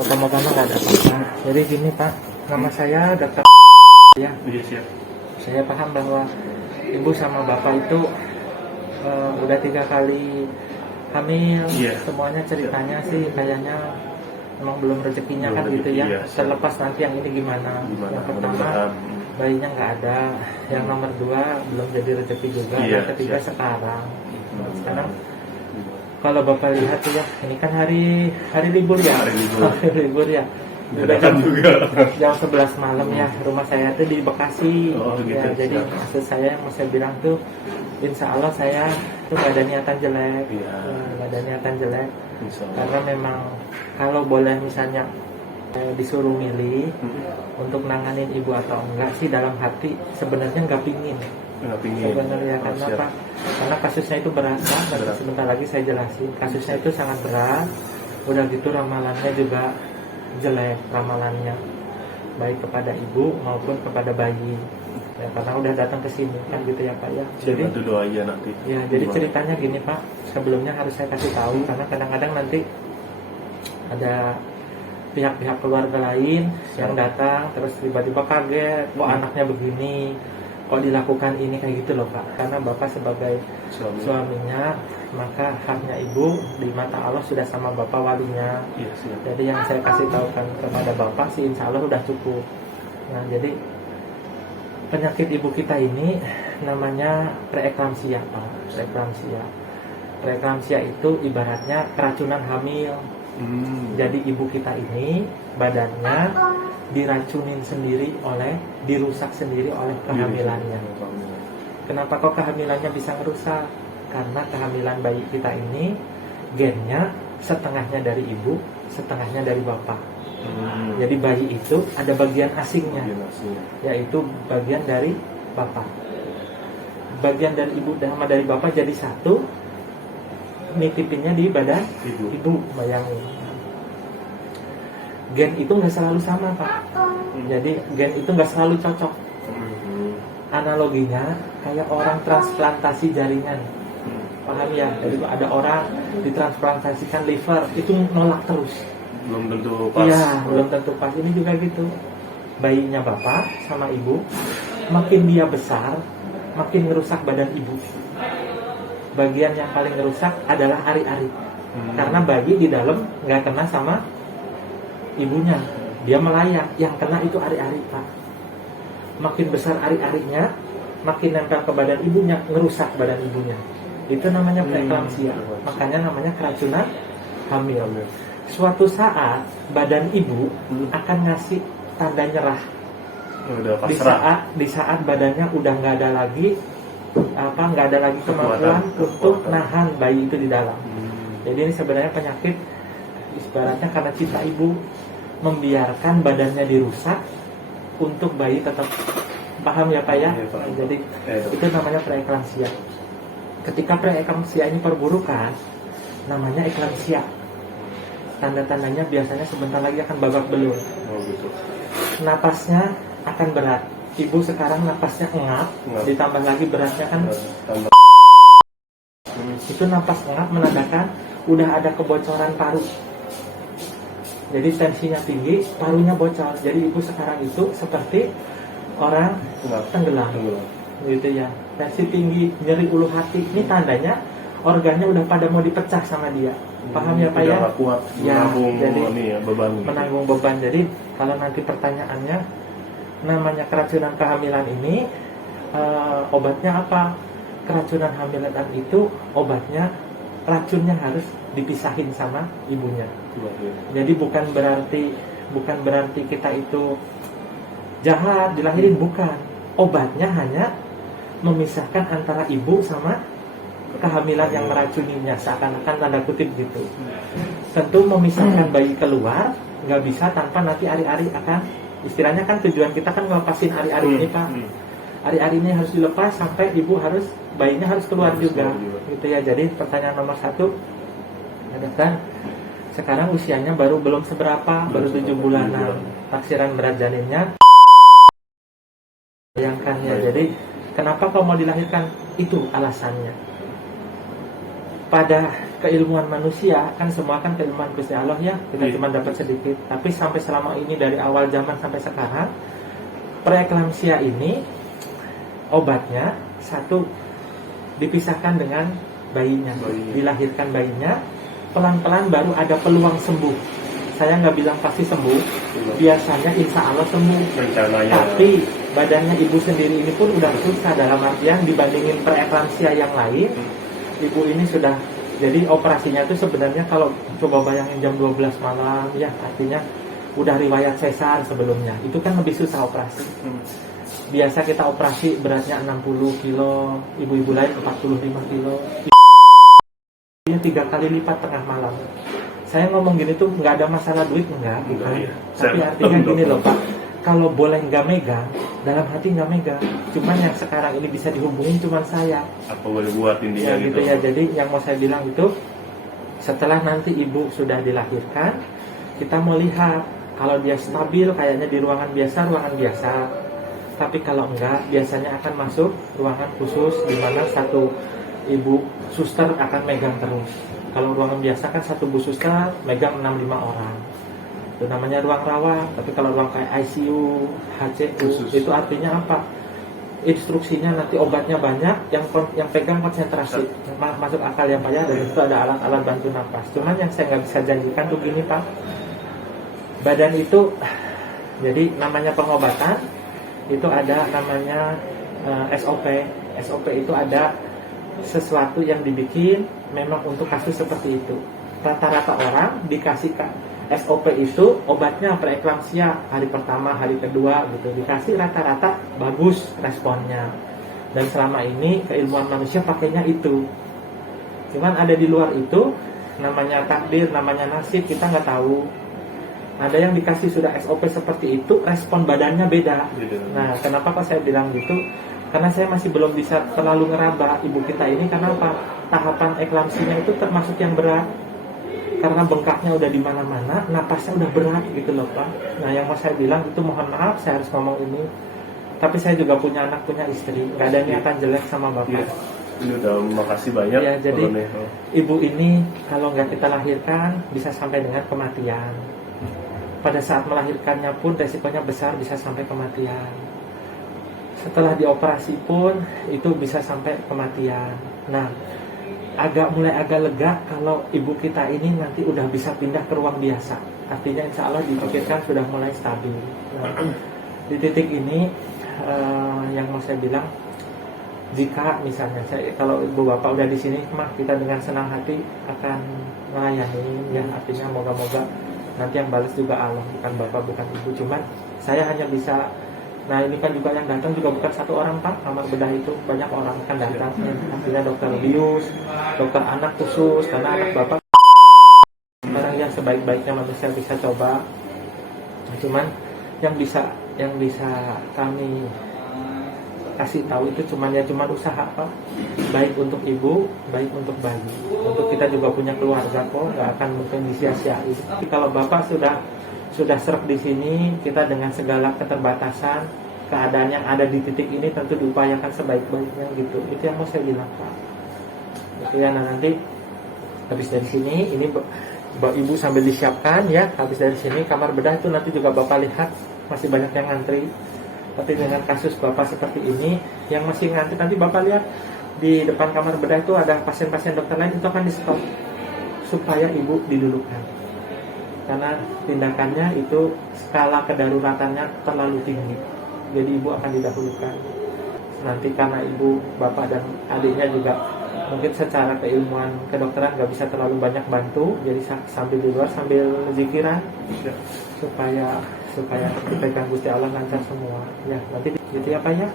Moga-moga nggak ada apa-apa. Jadi gini Pak, nama saya Dr. Ya. Iya, siap. Saya paham bahwa ibu sama bapak itu udah 3 kali hamil. Iya. Semuanya ceritanya sih kayaknya emang belum rezekinya kan gitu ya. Iya, Terlepas nanti yang ini gimana. Yang pertama bayinya nggak ada, yang nomor 2 belum jadi rezeki juga, Iya, yang ketiga siap. sekarang. Sekarang kalau bapak lihat tuh ya, ini kan hari libur ya, Hari libur. Hari libur ya. Udah Dadakan juga. jam 11 malam ya, rumah saya tuh di Bekasi. Oh, gitu, Ya, jadi siap. maksud saya yang mau saya bilang tuh, insya Allah saya tuh gak ada niatan jelek, Iya. gak ada niatan jelek. Insya Allah. Karena memang kalau boleh misalnya disuruh milih untuk nanganin ibu atau enggak sih, dalam hati sebenarnya nggak pingin. Nggak pingin. Sebenarnya Oh, karena siap. apa? Karena kasusnya itu berat, Pak. Nanti Berat. sebentar lagi saya jelasin. Kasusnya itu sangat berat. Udah gitu ramalannya juga jelek, ramalannya baik kepada ibu maupun kepada bayi. Ya, karena udah datang ke sini kan gitu ya Pak ya. Jadi Bantu doa aja nanti. ya, jadi Gimana? ceritanya gini Pak. Sebelumnya harus saya kasih tahu karena kadang-kadang nanti ada pihak-pihak keluarga lain yang datang terus tiba-tiba kaget, kok anaknya begini, kok dilakukan ini kayak gitu loh Pak. Karena Bapak sebagai suaminya, maka haknya ibu di mata Allah sudah sama Bapak walinya. Iya, siap. Jadi yang saya kasih tahukan kepada Bapak sih insya Allah sudah cukup. Nah, jadi penyakit ibu kita ini namanya preeklamsia Pak. Preeklamsia. Preeklamsia itu ibaratnya keracunan hamil. Jadi ibu kita ini badannya diracunin sendiri dirusak sendiri oleh kehamilannya. Kenapa kok kehamilannya bisa ngerusak? Karena kehamilan bayi kita ini gennya setengahnya dari ibu, setengahnya dari bapak. Jadi bayi itu ada bagian asingnya, yaitu bagian dari bapak. Bagian dari ibu sama dari bapak jadi satu, nitipinnya di badan ibu. Bayangin. Gen itu nggak selalu sama Pak. Jadi gen itu nggak selalu cocok. Analoginya kayak orang transplantasi jaringan. Paham ya? Jadi ada orang ditransplantasikan liver, itu nolak terus. Belum tentu pas. Iya, belum tentu pas. Ini juga gitu. Bayinya bapak sama ibu, makin dia besar, makin ngerusak badan ibu. Bagian yang paling ngerusak adalah ari-ari. Karena bayi di dalam nggak kena sama ibunya, dia melayang. Yang kena itu ari-ari Pak. Makin besar ari-arinya, makin nempel ke badan ibunya, ngerusak badan ibunya. Itu namanya preeklamsia. Makanya namanya keracunan hamil. Suatu saat badan ibu akan ngasih tanda nyerah. Udah pasrah. Di saat badannya udah nggak ada lagi kemampuan untuk nahan bayi itu di dalam. Jadi ini sebenarnya penyakit ibaratnya karena cipta ibu membiarkan badannya dirusak untuk bayi tetap, paham ya Pak ya? Jadi itu namanya preeklamsia. Ketika preeklamsia ini perburukan, namanya eklamsia. Tanda-tandanya biasanya sebentar lagi akan babak belur. Napasnya akan berat. Ibu sekarang napasnya engap, ditambah lagi beratnya kan. Itu napas engap menandakan udah ada kebocoran paru. Jadi tensinya tinggi, parunya bocor. Jadi ibu sekarang itu seperti orang tenggelam. Gitu ya. Tensi tinggi, nyeri ulu hati. Ini tandanya organnya udah pada mau dipecah sama dia. Paham ya Pak ya? Udah kuat menanggung beban. Jadi kalau nanti pertanyaannya, namanya keracunan kehamilan ini obatnya apa? Keracunan hamilan itu obatnya, racunnya harus dipisahin sama ibunya. Jadi bukan berarti kita itu jahat dilahirin, bukan. Obatnya hanya memisahkan antara ibu sama kehamilan yang meracuninya, seakan-akan tanda kutip gitu. Tentu memisahkan bayi keluar nggak bisa tanpa nanti ari-ari akan, istilahnya kan tujuan kita kan ngelepasin ari-ari ini Pak. Ari-ari ini harus dilepas sampai bayinya harus keluar juga. Gitu ya. Jadi pertanyaan nomor 1, kan sekarang usianya belum seberapa, baru 7 bulanan. Taksiran berat janinnya bayangkan ya. Jadi kenapa kau mau dilahirkan? Itu alasannya. Pada keilmuan manusia kan semua kan keilmuan Gusti Allah ya, kita Iya. cuma dapat sedikit. Tapi sampai selama ini dari awal zaman sampai sekarang, preeklamsia ini obatnya satu dipisahkan dengan bayinya, Bayi. dilahirkan bayinya, pelan-pelan baru ada peluang sembuh. Saya nggak bilang pasti sembuh, biasanya insya Allah sembuh. Rencananya. Tapi badannya ibu sendiri ini pun udah susah, dalam artian dibandingin preeklamsia yang lain, ibu ini sudah, jadi operasinya itu sebenarnya kalau coba bayangin jam 12 malam ya, artinya udah riwayat sesar sebelumnya, itu kan lebih susah operasi. Biasa kita operasi beratnya 60 kilo, ibu-ibu lain 45 kilo, ini 3 kali lipat tengah malam. Saya ngomong gini tuh nggak ada masalah duit, enggak, bukan. Iya. Tapi Saya- artinya gini loh Pak, kalau boleh nggak megang, dalam hati nggak megang. Cuman yang sekarang ini bisa dihubungin cuman saya. Apa boleh buat intinya Ya gitu ya. Jadi yang mau saya bilang itu, setelah nanti ibu sudah dilahirkan, kita mau lihat kalau dia stabil kayaknya di ruangan biasa. Tapi kalau enggak, biasanya akan masuk ruangan khusus di mana satu ibu suster akan megang terus. Kalau ruangan biasa kan satu bu suster megang 65 orang. Itu namanya ruang rawat. Tapi kalau ruang kayak ICU, HCU, Khusus. itu artinya apa? Instruksinya nanti obatnya banyak, yang pegang konsentrasi. Masuk akal ya Pak ya, dan itu ada alat-alat bantu nafas. Cuman yang saya nggak bisa janjikan tuh gini Pak, badan itu, jadi namanya pengobatan itu ada namanya SOP. SOP itu ada sesuatu yang dibikin memang untuk kasus seperti itu. Rata-rata orang dikasih SOP itu obatnya preeklamsia hari pertama, hari kedua gitu, dikasih rata-rata bagus responnya. Dan selama ini keilmuan manusia pakainya itu. Cuman ada di luar itu, namanya takdir, namanya nasib, kita nggak tahu. Ada yang dikasih sudah SOP seperti itu, respon badannya beda. Nah, kenapa kok saya bilang gitu? Karena saya masih belum bisa terlalu ngeraba ibu kita ini. Karena apa? Tahapan eklamsinya itu termasuk yang berat. Karena bengkaknya udah di mana-mana, napasnya udah berat gitu loh Pak. Nah, yang mau saya bilang itu, mohon maaf saya harus ngomong ini. Tapi saya juga punya anak, punya istri. Nggak ada niatan jelek sama Bapak. Iya. Ini udah makasih banyak. Ya, jadi Bang Nih. ibu ini kalau nggak kita lahirkan bisa sampai dengan kematian. Pada saat melahirkannya pun resikonya besar, bisa sampai kematian. Setelah dioperasi pun itu bisa sampai kematian. Nah, mulai agak lega kalau ibu kita ini nanti udah bisa pindah ke ruang biasa. Artinya insya Allah dipikirkan sudah mulai stabil. Nah, di titik ini yang mau saya bilang, jika misalnya kalau ibu bapak udah di sini, mah kita dengan senang hati akan melayani. Ya, artinya moga-moga nanti yang balas juga Allah, bukan bapak, bukan ibu. Cuman saya hanya bisa. Nah, ini kan juga yang datang juga bukan satu orang Pak, kamar bedah itu banyak orang akan datang. Artinya dokter bius, dokter anak khusus, karena anak bapak sekarang yang sebaik-baiknya manusia bisa coba. Cuman yang bisa kami kasih tahu itu cuman usaha Pak, baik untuk ibu, baik untuk bayi. Untuk kita juga punya keluarga kok, nggak akan mungkin disia-siain. Tapi kalau bapak sudah serap di sini, kita dengan segala keterbatasan keadaan yang ada di titik ini tentu diupayakan sebaik-baiknya gitu. Itu yang mau saya bilang Pak. Itu ya. Nah, nanti habis dari sini ini ibu sambil disiapkan ya. Habis dari sini kamar bedah itu nanti juga bapak lihat masih banyak yang ngantri. Tapi dengan kasus bapak seperti ini yang masih ngantri, nanti bapak lihat di depan kamar bedah itu ada pasien-pasien dokter lain, itu akan di stop supaya ibu didulukan. Karena tindakannya itu skala kedaruratannya terlalu tinggi, jadi ibu akan didahulukan. Nanti karena ibu, bapak dan adiknya juga mungkin secara keilmuan kedokteran nggak bisa terlalu banyak bantu, jadi sambil di luar sambil zikiran supaya dipegang Gusti Allah lancar semua. Ya, nanti gitu ya Pak ya.